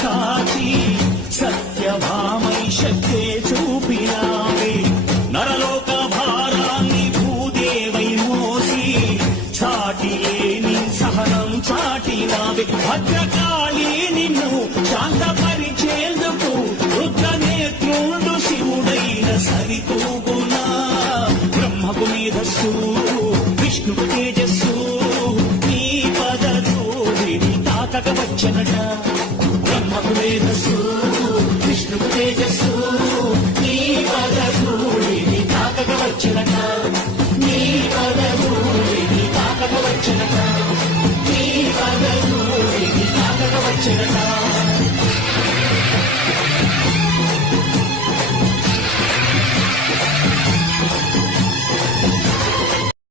కాచి సత్యభామై శక్తే చూపినావే నరలోక భారాన్ని భూదేవై మోసి చాటి లేని సహనం చాటినావే భద్రకాళి నిన్ను శాంతపరిచేందుకు రుద్రనేత్రుడు శివుడైన సరితూగునా బ్రహ్మకు మేధస్సు విష్ణుకు తేజస్సు నీ పదధూళిని తాకవచ్చనట బ్రహ్మకు మేధస్సు విష్ణుకు తేజస్సు నీ పదధూళిని తాకవచ్చనట